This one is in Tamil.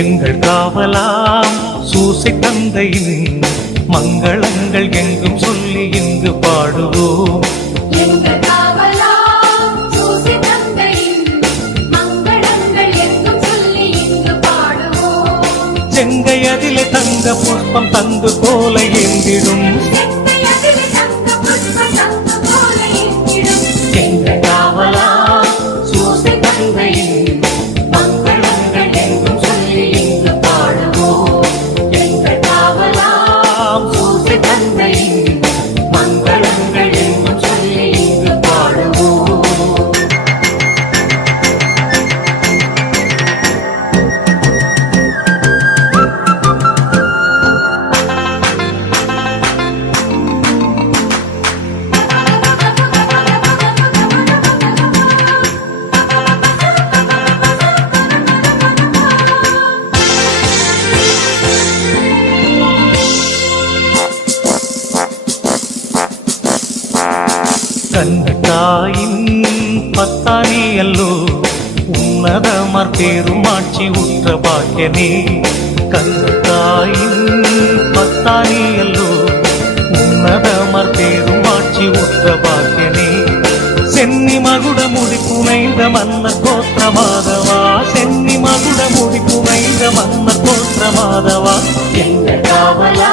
எங்கள் காவலாம் சூசை தந்தையின் மங்களங்கள் எங்கும் சொல்லி இங்கு பாடுவோம். எங்கள் காவலாம் சூசை தந்தையின் மங்களங்கள் எங்கும் சொல்லி இங்கு பாடுவோம். செங்கையதிலே தங்க புஷ்பம் தந்து போல ஏந்திடும் செங்கையதிலே தங்க புஷ்பம் தந்து போல ஏந்திடும். எங்கள் காவலாம் சூசை தந்தையின் மங்களங்கள் எங்கும் சொல்லி இங்கு பாடுவோம். எங்கள் காவலாம் சூசை தந்தையின் மங்களங்கள் எங்கும் சொல்லி இங்கு பாடுவோம். கண்ணத்தாயின் பத்தானியல்லோ உன்னதமர் பெருமாட்சி உற்ற பாக்கியனே. கண்ணத்தாயின் பத்தானியல்லோ உன்னதமர் பெருமாட்சி உற்ற பாக்கியனே. சென்னி மகுட முடி புனைந்த மன்னர் கோத்திர மாதவா, சென்னி மகுட முடி புனைந்த மன்னர் கோத்திர மாதவா, எங்கள் காவலா